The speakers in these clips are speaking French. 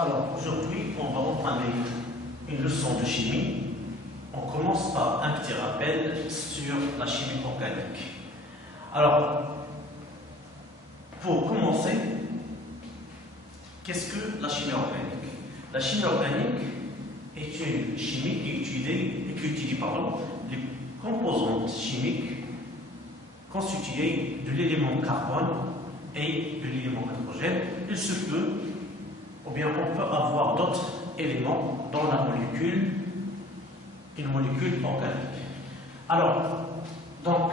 Alors, aujourd'hui, on va reprendre une leçon de chimie. On commence par un petit rappel sur la chimie organique. Alors, pour commencer, qu'est-ce que la chimie organique? La chimie organique est une chimie qui étudie les composantes chimiques constituées de l'élément carbone et de l'élément hydrogène. Il se peut, ou bien on peut avoir d'autres éléments dans la molécule, une molécule organique. Alors, donc,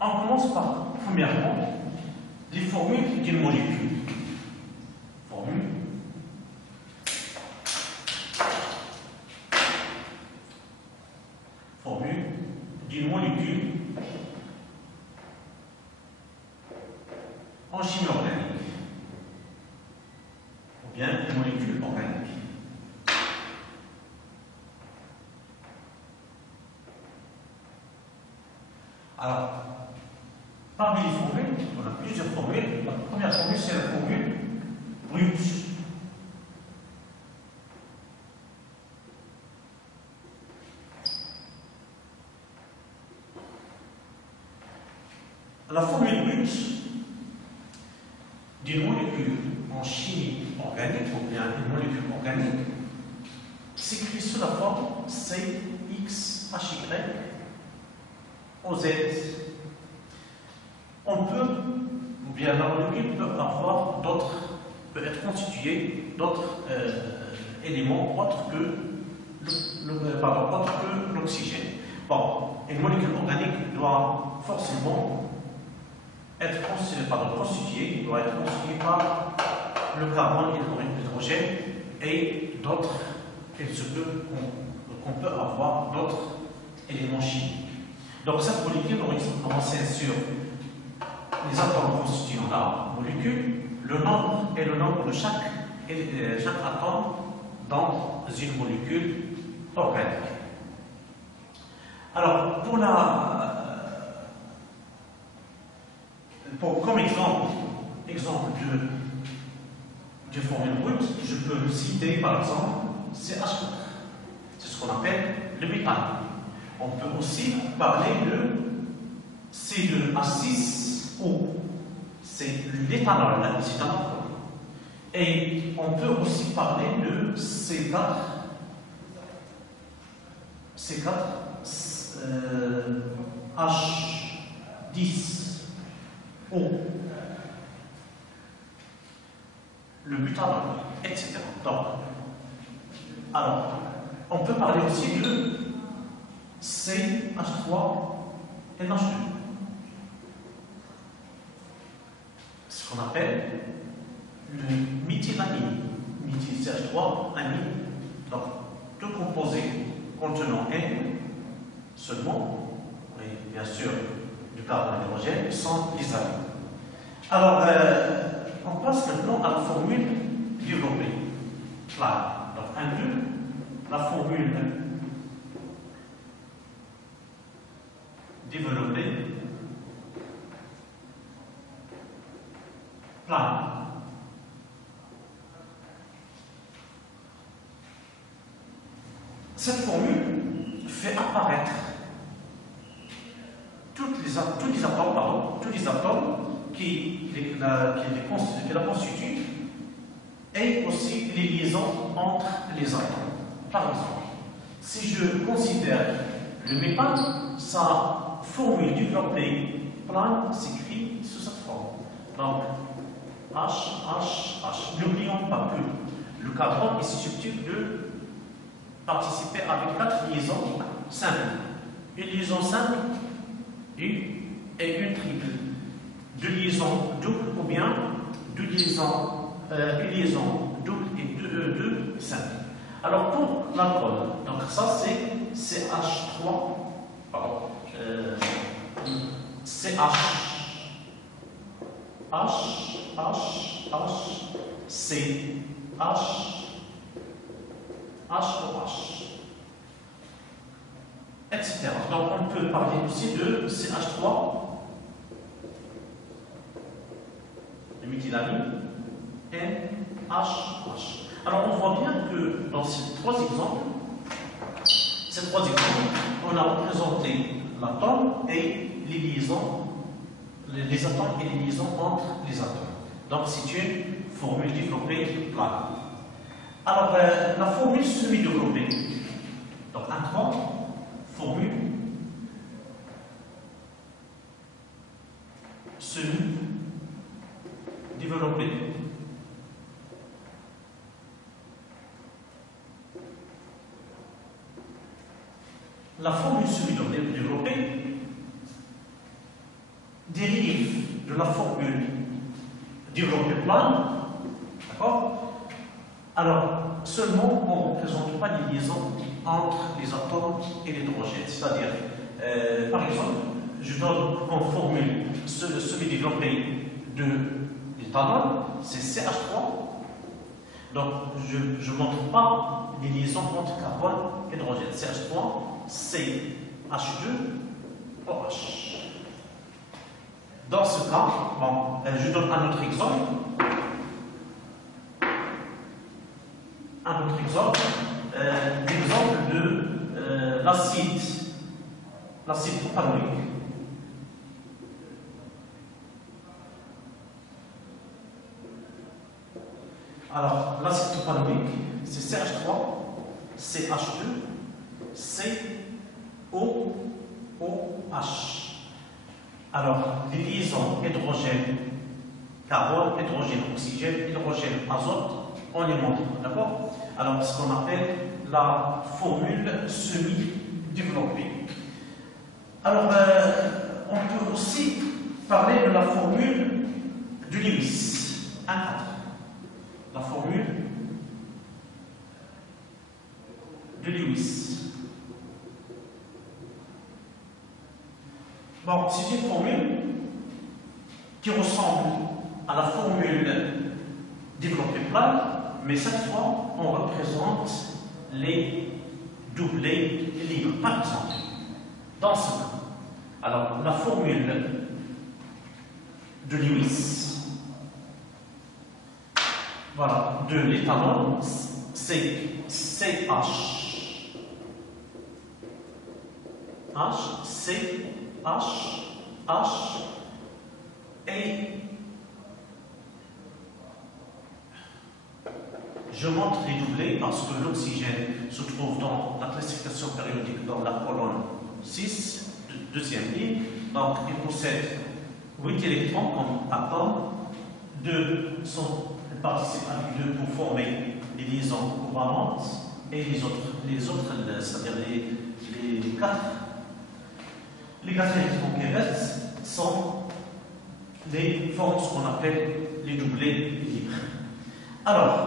on commence par, premièrement, les formules d'une molécule. Formule d'une molécule en chimie organique, ou bien une molécule organique. Alors, parmi les formules, on a plusieurs formules. La première formule, c'est la formule brute. La formule brute d'une molécule en chimie organique, ou bien une molécule organique, s'écrit sous la forme CXHY OZ. On peut, ou bien la molécule peut avoir peut être constituée d'autres éléments autres que l'oxygène. Bon, une molécule organique doit forcément être constituée par le carbone et l'hydrogène et d'autres, il se peut qu'on peut avoir d'autres éléments chimiques. Donc cette molécule, on renseigne sur les atomes constituant la molécule, le nombre de chaque atome dans une molécule organique. Alors, comme exemple de formule brute, je peux citer par exemple CH4. C'est ce qu'on appelle le méthane. On peut aussi parler de C2H6O. C'est l'éthanol, c'est un alcool. Et on peut aussi parler de C4H10O. Le butanol, etc. Donc, alors, on peut parler aussi de CH3NH2. Ce qu'on appelle le méthylamine. CH3-amine. Donc, deux composés contenant N seulement, et bien sûr du carbone et de l'hydrogène, sans les amines. Alors, on passe maintenant à la formule développée. Là, donc, la formule développée plane. Cette formule fait apparaître tous les atomes qui la constituent et aussi les liaisons entre les atomes. Par exemple, si je considère le méthane, sa formule développée plane s'écrit sous cette forme. Donc, H. N'oublions pas que le carbone est susceptible de participer avec 4 liaisons simples. Une liaison simple et une triple. Deux liaisons doubles ou bien une liaison double et deux simples. Alors pour l'alcool, donc ça c'est CH3, pardon, etc. Donc on peut parler aussi de CH3, de méthylamine, NHH. Alors on voit bien que dans ces trois exemples, on a représenté l'atome et les liaisons, les atomes et les liaisons entre les atomes. Donc c'est une formule développée plane. Alors la formule semi-développée, donc un 3, formule semi-développée. La formule semi-développée dérive de la formule développée plane, d'accord? Alors, seulement on ne représente pas les liaisons entre les atomes et l'hydrogène. C'est-à-dire, par exemple, je donne en formule semi-développée de l'éthanol, c'est CH3. Donc, je ne montre pas les liaisons entre carbone et hydrogène. CH3, CH2, OH. Dans ce cas, bon, je donne un autre exemple. L'exemple de l'acide propanoïque. Alors, l'acide propanoïque, c'est CH3, CH2, COOH. Alors, les liaisons hydrogène, carbone, hydrogène, oxygène, hydrogène, azote, on les montre, d'accord? Alors, ce qu'on appelle la formule semi-développée. Alors, on peut aussi parler de la formule de Lewis, 1,4. La formule de Lewis. Bon, c'est une formule qui ressemble à la formule développée plane, mais cette fois, on représente les doublés libres. Par exemple, dans ce cas, alors la formule de Lewis, voilà, de l'éthanol, c'est CH, et je montre les doublés parce que l'oxygène se trouve dans la classification périodique dans la colonne 6, deuxième ligne. Donc il possède 8 électrons comme atome, 2 participent avec 2 pour former les liaisons covalentes et les autres c'est-à-dire les 4 électrons qui restent forment ce qu'on appelle les doublés libres. Alors,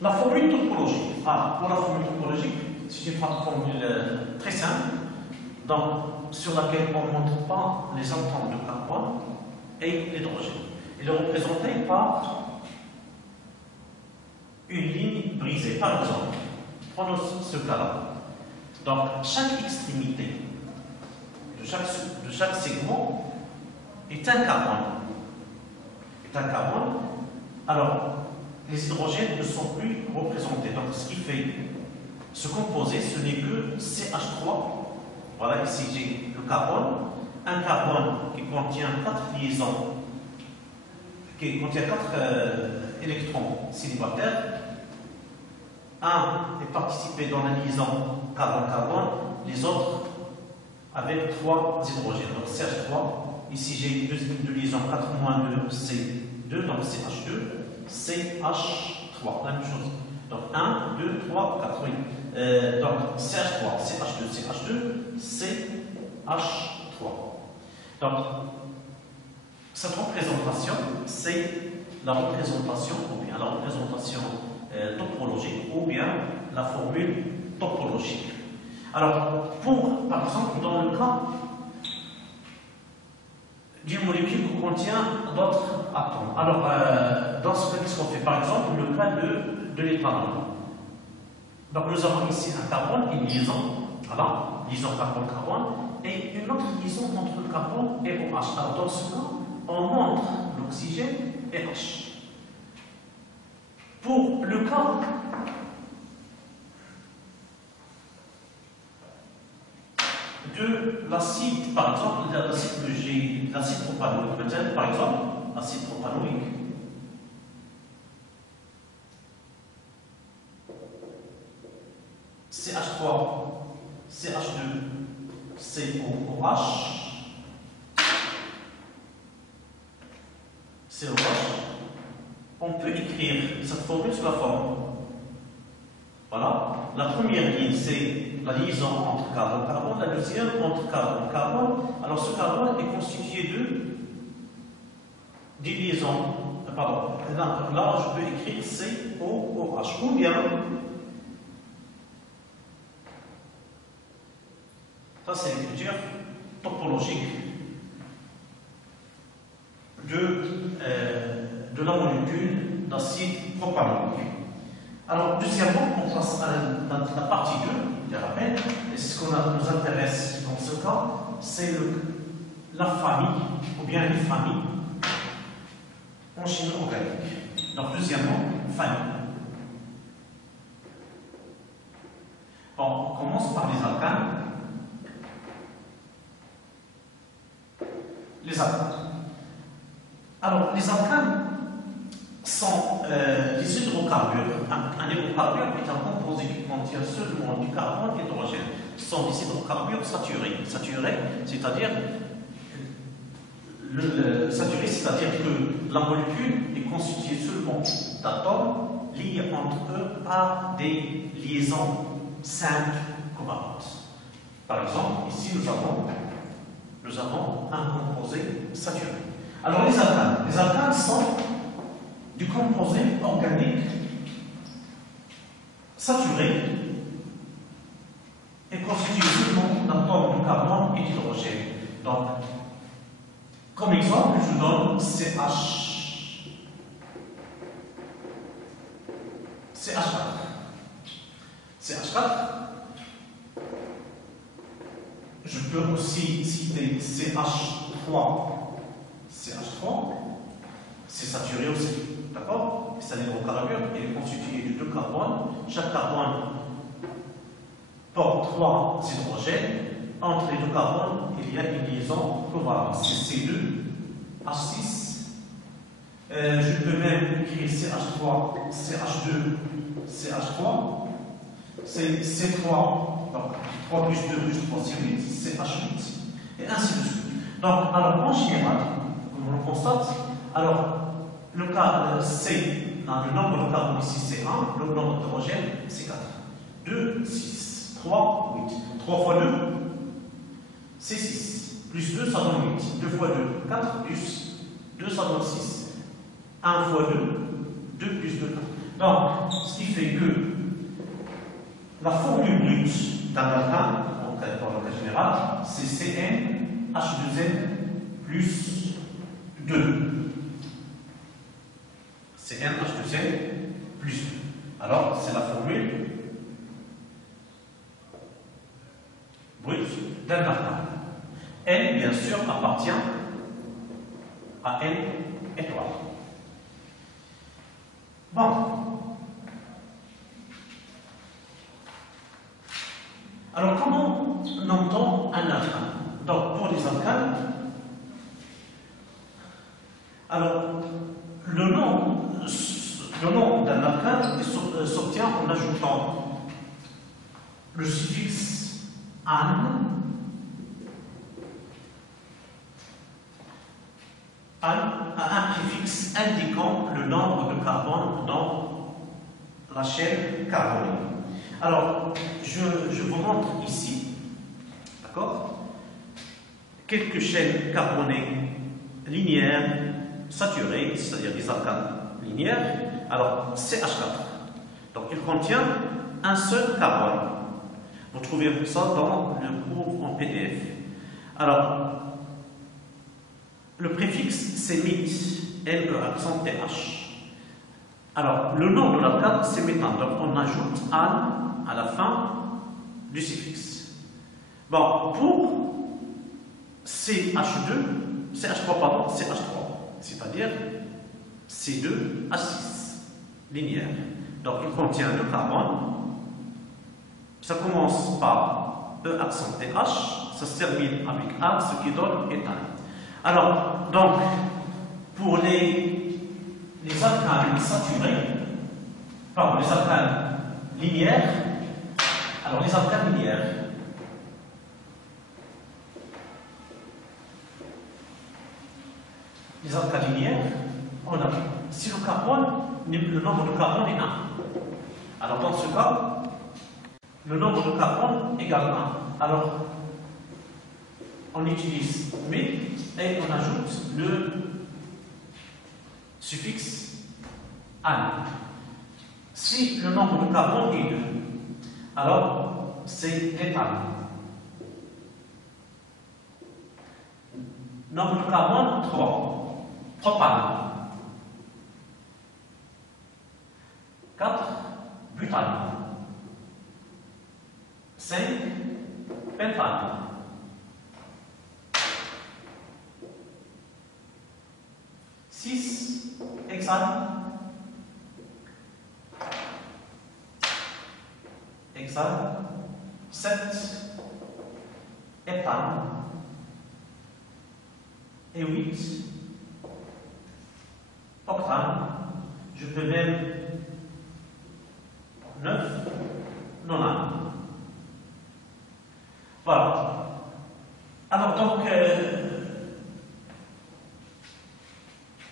la formule topologique. Pour la formule topologique, c'est une formule très simple, donc, sur laquelle on ne montre pas les atomes de carbone et l'hydrogène. Il est représenté par une ligne brisée. Par exemple, prenons ce cas-là. Donc, chaque extrémité de chaque segment est un carbone. Alors, les hydrogènes ne sont plus représentés. Donc, ce qui fait ce composé, ce n'est que CH3. Voilà, ici j'ai le carbone. Un carbone qui contient 4 liaisons, qui contient 4 électrons célibataires. Un est participé dans la liaison carbone-carbone, les autres avec 3 hydrogènes. Donc CH3, ici j'ai 2 lignes de liaison 4-2, C2, donc CH2, CH3, la même chose. Donc 1, 2, 3, 4, oui. Donc CH3, CH2, CH3. Donc, cette représentation, c'est la représentation, ou bien la représentation topologique, ou bien la formule topologique. Alors, par exemple, dans le cas d'une molécule qui contient d'autres atomes. Alors, dans ce cas, qu'est-ce qu'on fait? Par exemple, le cas de l'éthanol. Donc, nous avons ici un carbone, une liaison, voilà, liaison carbone-carbone, et une autre liaison entre le carbone et OH. Alors, dans ce cas, on montre l'oxygène et H. Pour le cas de l'acide, par exemple, l'acide propanoïque, par exemple, l'acide propanoïque, CH3, CH2, COOH, on peut écrire cette formule sous la forme. Voilà. La première ligne, c'est la liaison entre carbone-carbone, la deuxième entre carbone-carbone. Alors ce carbone est constitué de des liaisons. Pardon. Là, je peux écrire COOH. Ou bien, ça c'est l'écriture topologique de la molécule d'acide propanoïque. Alors, deuxièmement, on passe à la partie 2 des rappels. Et ce qui nous intéresse dans ce cas, c'est la famille, ou bien les familles en chimie organique. Donc, deuxièmement, famille. Bon, on commence par les alcanes. Les alcanes. Alors, les alcanes sont des hydrocarbures. Un hydrocarbure est un composé qui contient seulement du carbone et de l'hydrogène. Ce sont des hydrocarbures saturés. Saturés, c'est-à-dire que la molécule est constituée seulement d'atomes liés entre eux par des liaisons simples covalentes. Par exemple, ici nous avons un composé saturé. Alors les alcanes sont du composé organique saturé et constitué seulement d'atomes de carbone et d'hydrogène. Donc, comme exemple, je vous donne CH4. Je peux aussi citer CH3. C'est saturé aussi. D'accord? C'est un hydrocarbure, il est constitué de 2 carbones. Chaque carbone porte 3 hydrogènes. Entre les 2 carbones, il y a une liaison covalente. C'est C2H6. Je peux même écrire CH3, CH2, CH3. C'est C3, donc 3 plus 2 plus 3, c'est 8, CH8, et ainsi de suite. Donc, alors en général, comme on le constate, alors le cas C, le nombre de carbone ici c'est 1, le nombre d'hydrogène c'est 4. 2, 6, 3, 8. 3 fois 2, c'est 6. Plus 2, ça donne 8. 2 fois 2, 4, plus 2, ça donne 6. 1 fois 2, 2 plus 2, 4. Donc, ce qui fait que la formule brute d'un alcane, en cas général, c'est CnH2n plus 2. CnH2n plus 2. Alors, c'est la formule brute d'un alcane. N, bien sûr, appartient à N étoile. Bon. Alors, comment nomme-t-on un alcane? Donc, pour les alcanes, alors, le nom d'un alcane s'obtient en ajoutant le suffixe -ane à un préfixe indiquant le nombre de carbone dans la chaîne carbonique. Alors, je vous montre ici, d'accord, quelques chaînes carbonées linéaires, saturées, c'est-à-dire des alcanes linéaires. Alors, CH4. Donc, il contient un seul carbone. Vous trouvez ça dans le cours en PDF. Alors, le préfixe, c'est mit, L accent TH. Alors, le nom de l'alcane, c'est méthane. Donc, on ajoute ane à la fin du suffixe. Bon, pour CH3, c'est-à-dire C2H6. linéaire. Donc il contient le carbone. Ça commence par E accent TH, ça se termine avec A, ce qui donne éthane. Alors, donc, pour les alcanes saturés, pardon, les alcanes linéaires, alors les alcanes linéaires, on a, si le nombre de carbone est 1, alors dans ce cas, le nombre de carbone égale 1. Alors, on utilise mais et on ajoute le suffixe an. Si le nombre de carbone est 2, alors c'est éthane. Nombre de carbone 3, propane. 4, butane. 5, pentane. 6, hexane. Hexane. 7, heptane. Et 8, octane. Je peux même 9, nonane. Voilà. Alors donc,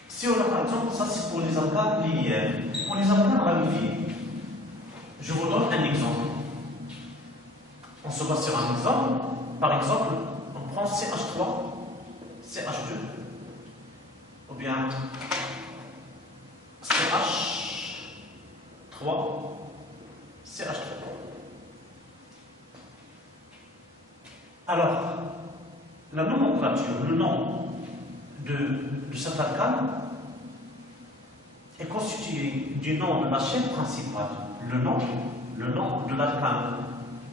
si on a par exemple, ça c'est pour les alcanes linéaires. Pour les alcanes ramifiés, je vous donne un exemple. On se base sur un exemple. Par exemple, on prend CH3, CH2, ou bien CH3, CH3. Alors, la nomenclature, le nom de cet alcane est constitué du nom de la chaîne principale, le nom de l'alcane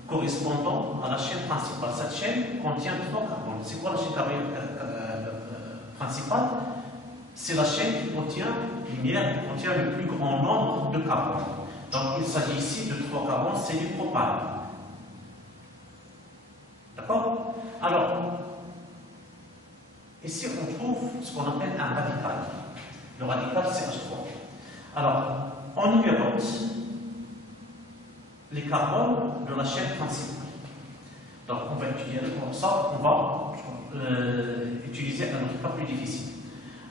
correspondant à la chaîne principale. Cette chaîne contient 3 carbones. C'est quoi la chaîne principale? C'est la chaîne qui contient linéaire, qui contient le plus grand nombre de carbones. Donc il s'agit ici de 3 carbones, c'est du propane. D'accord? Alors, ici on trouve ce qu'on appelle un radical. Le radical CH3. Alors, on numérote les carbones de la chaîne principale. Donc, on va étudier pour ça, on va utiliser un autre cas plus difficile.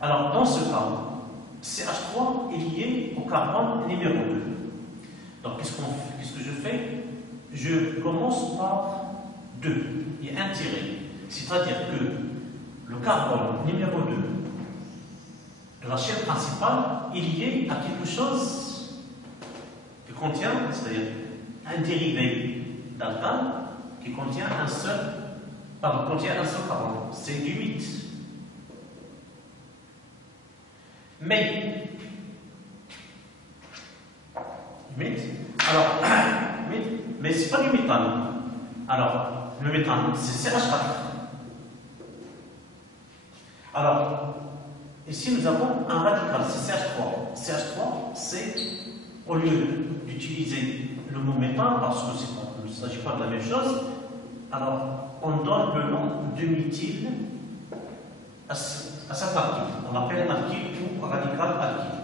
Alors, dans ce cas, CH3 est lié au carbone numéro 2. Donc, qu'est-ce que je fais? Je commence par 2. Il y a un tiré. C'est-à-dire que le carbone numéro 2 de la chaîne principale est lié à quelque chose qui contient, c'est-à-dire un dérivé d'alcane qui contient un seul carbone. C'est du 8. Mais c'est pas du méthane. Alors, le méthane, c'est CH4. Alors, ici nous avons un radical, c'est CH3. CH3, c'est, au lieu d'utiliser le mot méthane, parce que il ne s'agit pas de la même chose, alors on donne le nom de méthyle à cet alkyle. On l'appelle un alkyle ou radical alkyle.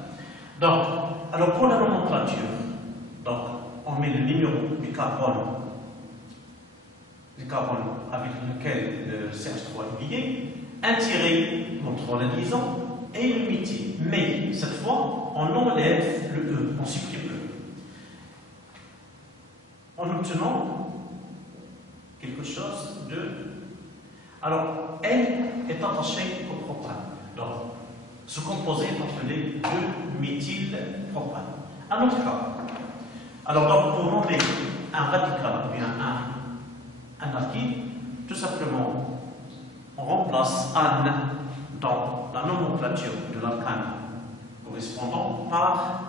Donc, alors pour la nomenclature, donc, on met le numéro du carbone, avec lequel le CH3 est lié, un tiré montrant la liaison et le méthyle. Mais cette fois, on enlève le E, on supprime le E. En obtenant quelque chose de. Alors, N est attaché au propane. Donc, ce composé est appelé 2-méthylpropane. Un autre cas. Alors, donc, pour nommer un radical ou bien un alkyle, tout simplement, on remplace An dans la nomenclature de l'alcane correspondant par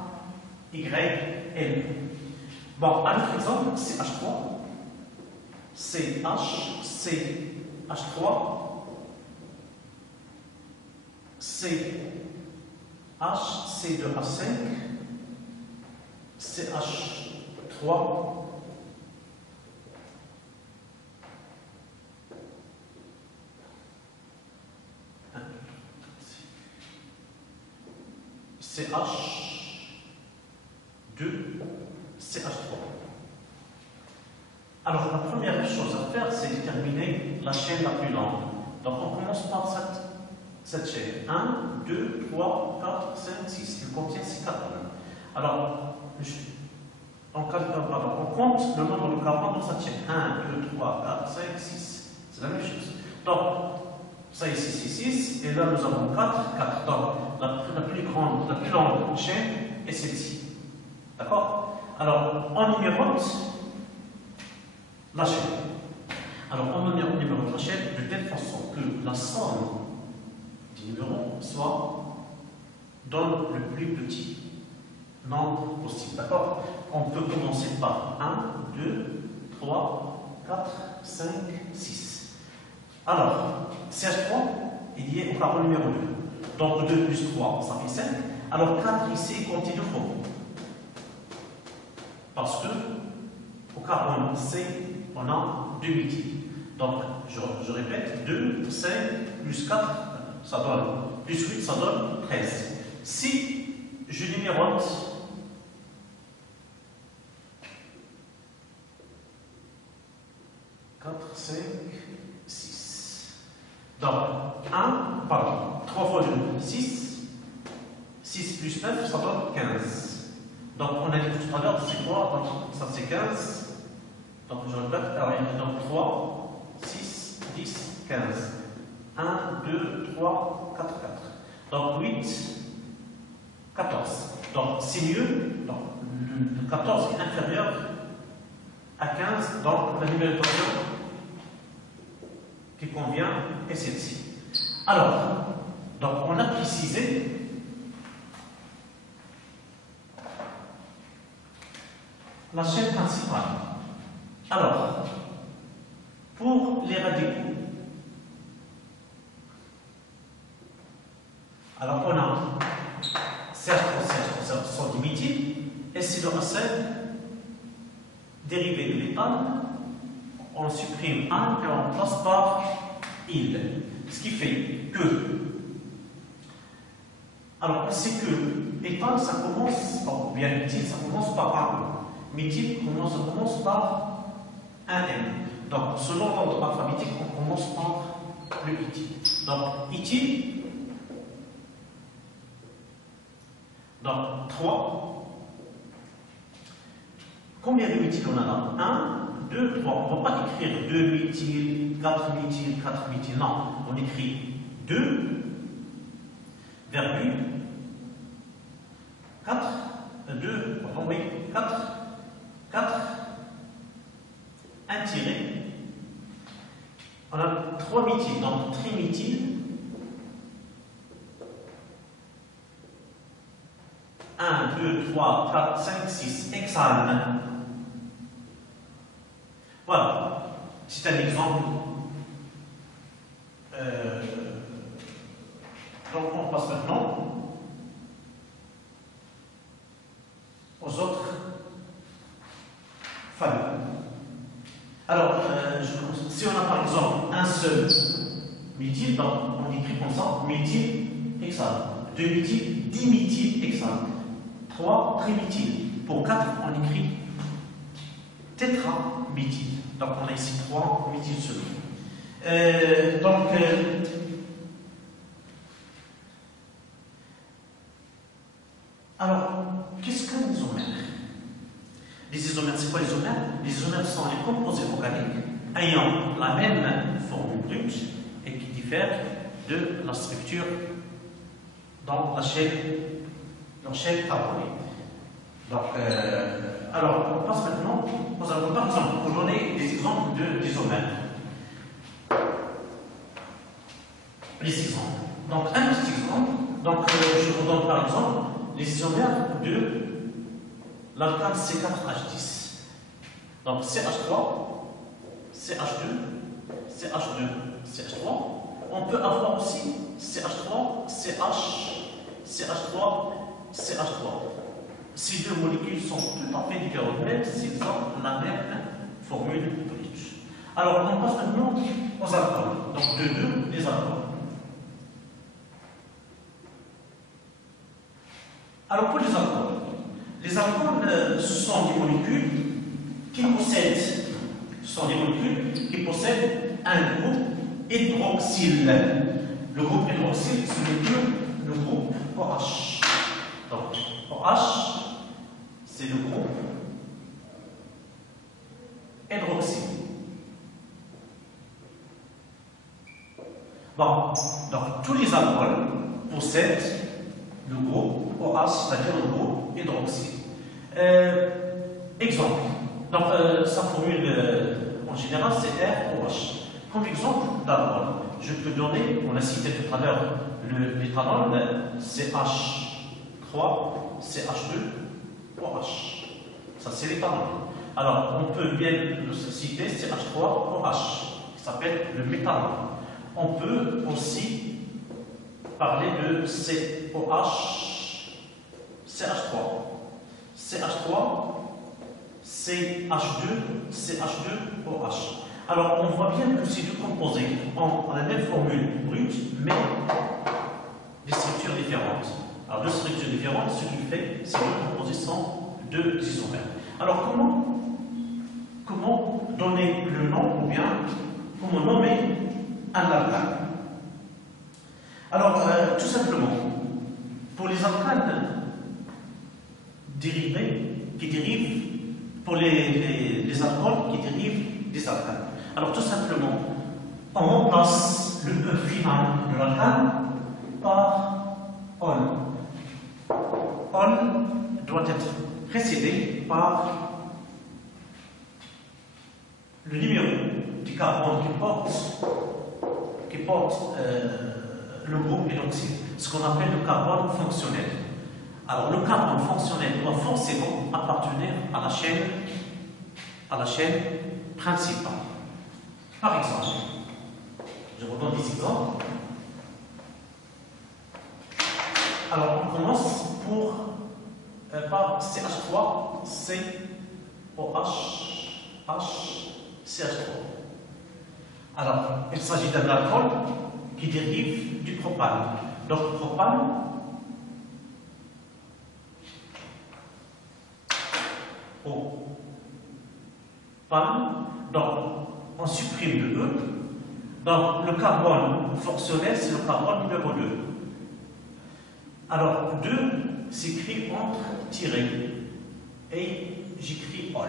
YL. Bon, un autre exemple, CH3, CH3, CH, C2H5, CH3 CH2 CH3. Alors la première chose à faire, c'est déterminer la chaîne la plus longue. Donc on commence par cette chaîne. 1, 2, 3, 4, 5, 6. Il contient 6 carbones. Alors, on compte le nombre de carbones dans cette chaîne. 1, 2, 3, 4, 5, 6. C'est la même chose. Donc, ça ici, c'est 6. Et là, nous avons 4. Donc, la plus grande, la plus longue chaîne est celle-ci. D'accord? Alors, on numérote la chaîne. Alors, on numérote la chaîne de telle façon que la somme des numéros donne le plus petit nombre possible. D'accord? On peut commencer par 1, 2, 3, 4, 5, 6. Alors, CH3 est lié au carbone numéro 2. Donc 2 plus 3, ça fait 5. Alors 4 ici compte de fois. Parce que au carbone C, on a 2 méthyl. Donc, je répète, 2, 5 plus 4, ça donne, plus 8, ça donne 13. Si je numérote quatre, 5, 6. Donc, 3 fois 2, 6. 6 plus 9, ça donne 15. Donc, on a dit tout à l'heure, c'est quoi? Donc, ça c'est 15. Donc, je répète, alors il y a donc 3, 6, 10, 15. 1, 2, 3, 4, 4. Donc, 8, 14. Donc, c'est mieux. Donc, le 14 est inférieur à 15. Donc, la numérotation qui convient est celle-ci. Alors, donc on a précisé la chaîne principale. Alors, pour les radicaux, alors on a CH3 sont des méthyl, SO2 dérivé de l'éthane, on supprime 1 et on remplace par il. Ce qui fait que, alors on sait que l'éthane ça commence, ou bien méthyle ça commence par un E. Méthyle ça commence par un M. Donc selon l'ordre alphabétique, on commence par le éthyle. Donc éthyle, donc 3. Combien de méthyl on a là? 1, 2, 3. On ne va pas écrire 2 méthyl, 4 méthyl, 4 méthyl. Non, on écrit 2, virgule, 4, 2, pardon, oui, 4, 4, 1 tiré. On a 3 méthyl, donc triméthyl. 1, 2, 3, 4, 5, 6, hexane. Voilà, c'est un exemple. Donc on passe maintenant aux autres familles. Alors, si on a par exemple un seul méthyle, donc on écrit comme ça, méthyle hexane. 2 méthyl, diméthyl hexane. 3 triméthyl. Pour 4, on écrit tétraméthyl. Donc on a ici 3 méthyl seulement. Alors, qu'est-ce qu'un isomère? Les isomères, c'est quoi les isomères? Les isomères sont les composés organiques ayant la même forme brute et qui diffèrent de la structure dans la chaîne carbonée. Donc, alors, on passe maintenant aux arguments. Par exemple, pour donner des exemples d'isomères. Les exemples. Donc, un petit exemple. Donc, je vous donne par exemple les isomères de l'alcane C4H10. Donc, CH3, CH2, CH2, CH3. On peut avoir aussi CH3, CH, CH3, CH3. ces deux molécules sont tout à fait différentes, même s'ils ont la même formule brute. Alors, on passe maintenant aux alcools. Donc, de deux, les alcools. Alors, pour les alcools, ce sont des molécules qui possèdent un groupe hydroxyle. Le groupe hydroxyle, c'est le groupe OH. Donc, OH, c'est le groupe hydroxyle. Bon, donc tous les alcools possèdent le groupe OH, c'est-à-dire le groupe hydroxyle. Exemple. Donc, sa formule en général, c'est ROH. Comme exemple d'alcool, je peux donner, on a cité tout à l'heure, l'éthanol, CH3, CH2, OH. Ça, c'est l'éthanol. Alors, on peut bien le citer CH3OH, qui s'appelle le méthanol. On peut aussi parler de COH, CH3. CH3, CH2, CH2OH. Alors, on voit bien que ces deux composés ont la même formule brute, mais des structures différentes. Alors, deux structures différentes, ce qui fait que ces deux composés sont deux isomères. Alors, comment donner le nom, ou bien comment nommer un alcane? Alors, tout simplement, pour les alcanes dérivés, qui dérivent, pour les alcools qui dérivent des alcanes. Alors, tout simplement, on remplace le E final de l'alcane par ol. Ol doit être précédé par le numéro du carbone qui porte le groupe hydroxyle, ce qu'on appelle le carbone fonctionnel. Alors, le carbone fonctionnel doit forcément appartenir à la chaîne principale. Par exemple, je vous donne des exemples. Alors, on commence par CH3, COH, H, CH3. Alors, il s'agit d'un alcool qui dérive du propane. Donc, propane, donc on supprime le E. Donc, le carbone fonctionnel, c'est le carbone numéro 2. Alors, 2 s'écrit entre tirés et j'écris ol.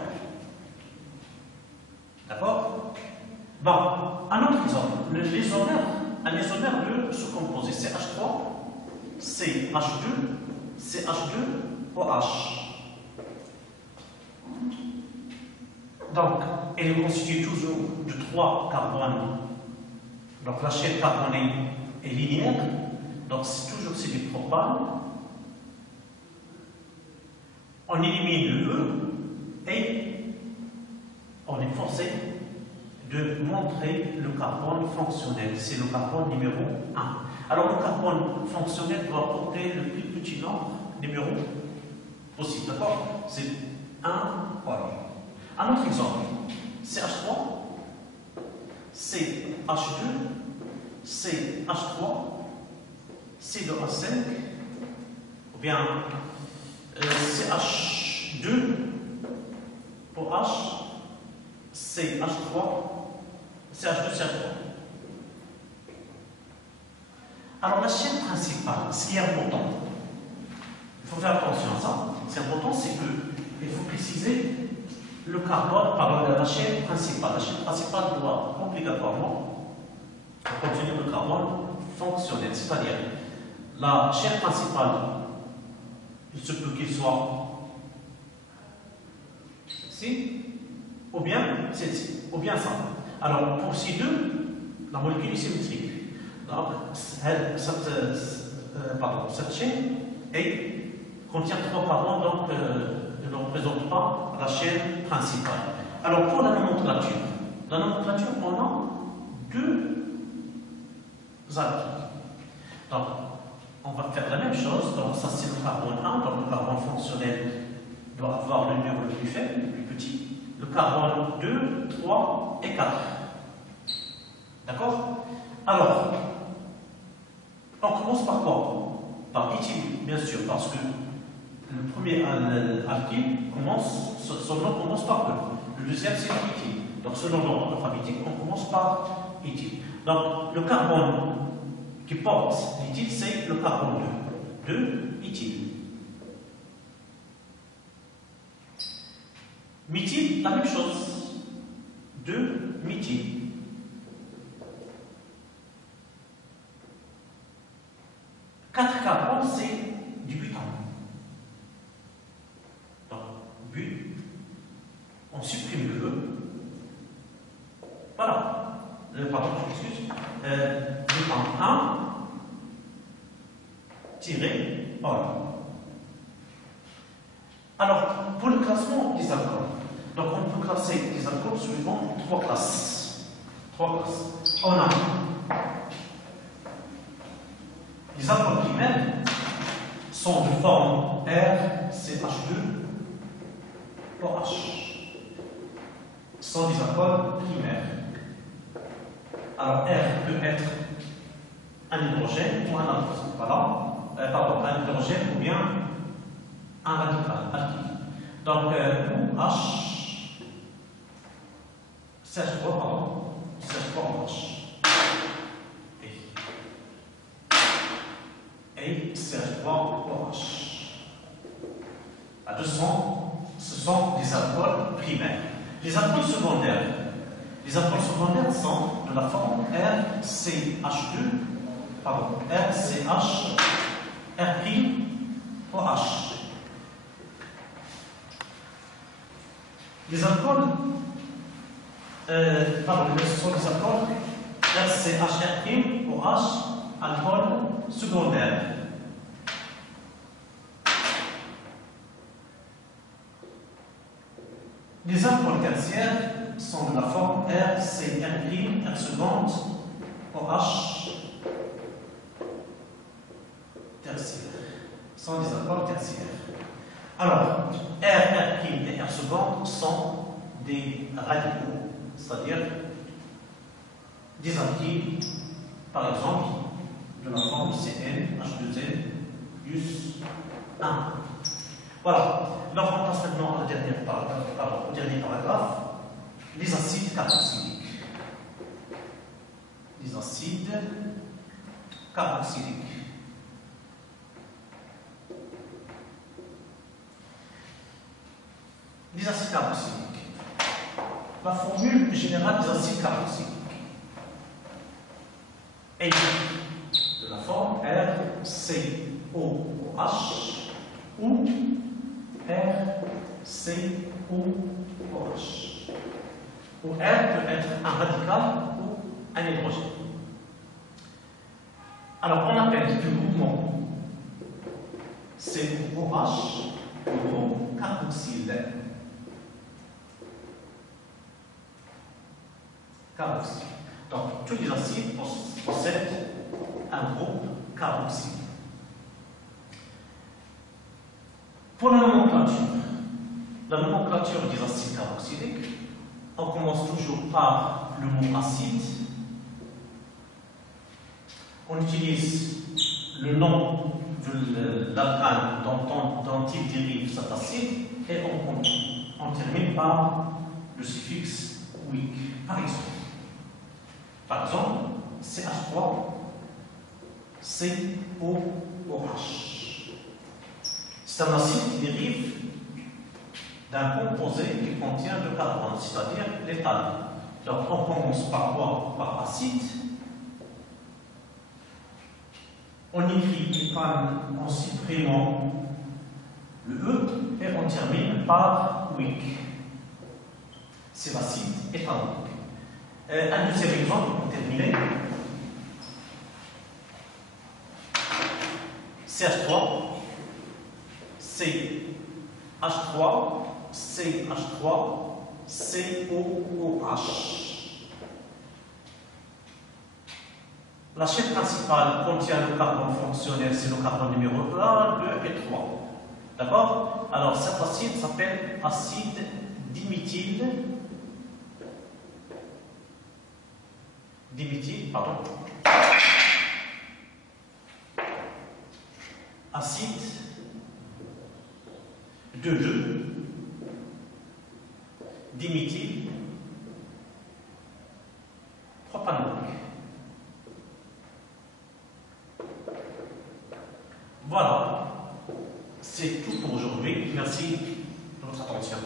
D'accord? Bon, un autre exemple. Un isomère de ce composé CH3, CH2, CH2OH. Donc, elle est constituée toujours de 3 carbones. Donc, la chaîne carbonée est linéaire. Donc, c'est du propane. On élimine le E et on est forcé de montrer le carbone fonctionnel. C'est le carbone numéro 1. Alors, le carbone fonctionnel doit porter le plus petit nombre numéro possible. D'accord? C'est 1, voilà. Un autre exemple, CH3, CH2, CH3, C2H5, ou bien CH2, OH, CH3, CH2, CH3. Alors la chaîne principale, ce qui est important, il faut faire attention à ça, c'est important, c'est qu'il faut préciser le carbone, pardon, la chaîne principale. La chaîne principale doit obligatoirement contenir le carbone fonctionnel, c'est-à-dire la chaîne principale, il se peut qu'il soit ici, ou bien celle-ci, ou bien ça. Alors pour ces deux, la molécule est symétrique. Donc cette chaîne contient 3 carbones, donc ne représente pas la chaîne principale. Alors pour la nomenclature, on a 2 alkyles. Donc on va faire la même chose. Donc ça c'est le carbone 1, donc le carbone fonctionnel doit avoir le numéro le plus faible, le plus petit. Le carbone 2, 3 et 4. D'accord? Alors, on commence par quoi? Par éthyle, bien sûr, parce que le premier alkyle commence, son nom commence par E. Le deuxième c'est l'éthyle. Donc selon l'ordre alphabétique, on commence par éthyle. Donc le carbone qui porte l'éthyle, c'est le carbone 2. 2 éthyle. Méthyle, la même chose. 2 méthyle. Quatre carbones, c'est du butane. Donc, but, on supprime le E. Voilà. Pardon, je m'excuse. Butane 1 tiré or. Alors, pour le classement des alcools, donc on peut classer les alcools suivant trois classes. On a les alcools primaires sont de forme RCH2OH. Ce sont des alcools primaires. Alors R peut être un hydrogène ou un alcool. Voilà. Pardon, un hydrogène ou bien un radical alkyle. Donc OH, CH3, pardon, CH3OH. Et CH3OH. À 200, ce sont des alcools primaires. Les alcools secondaires. Les alcools secondaires sont de la forme RCH2, pardon, RCH, R'OH. Les alcools, ce sont des alcools RCH, alcool secondaire. Les alcools tertiaires sont de la forme R seconde, OH tertiaire. Sont des alcools tertiaires. Alors, R et R seconde sont des radicaux, c'est-à-dire des alkyles, par exemple, de la forme CN, H2N, plus 1. Voilà. Donc, on passe maintenant au dernier paragraphe. Les acides carboxyliques. Les acides carboxyliques. Les acides carboxyliques. La formule générale des acides carboxyliques est de la forme RCOOH ou RCOOH. Ou R peut être un radical ou un hydrogène. Alors, on appelle ce groupement COOH le groupe carboxyle. Donc, tous les acides possèdent un groupe carboxyle. Pour la nomenclature des acides carboxyliques, on commence toujours par le mot acide. On utilise le nom de l'alcane dont il dérive cet acide et on termine par le suffixe -ique. Par exemple, CH3, COOH. C'est un acide qui dérive d'un composé qui contient le carbone, c'est-à-dire l'éthane. Donc on commence par quoi? Par acide. On écrit éthane en supprimant le E et on termine par -ique. C'est l'acide éthanoïque. Un deuxième exemple pour terminer. CH3, CH3, CH3, COOH. La chaîne principale contient le carbone fonctionnel, c'est le carbone numéro 1, 2 et 3. D'accord? Alors cet acide s'appelle acide diméthyl. Acide de le diméthyl propanolique. Voilà, c'est tout pour aujourd'hui. Merci de votre attention.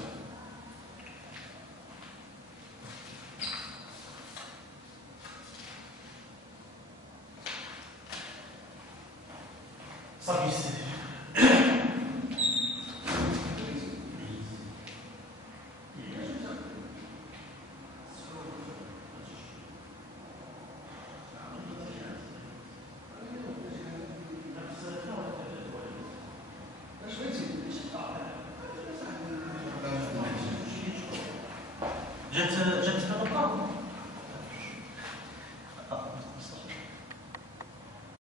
Salut, je te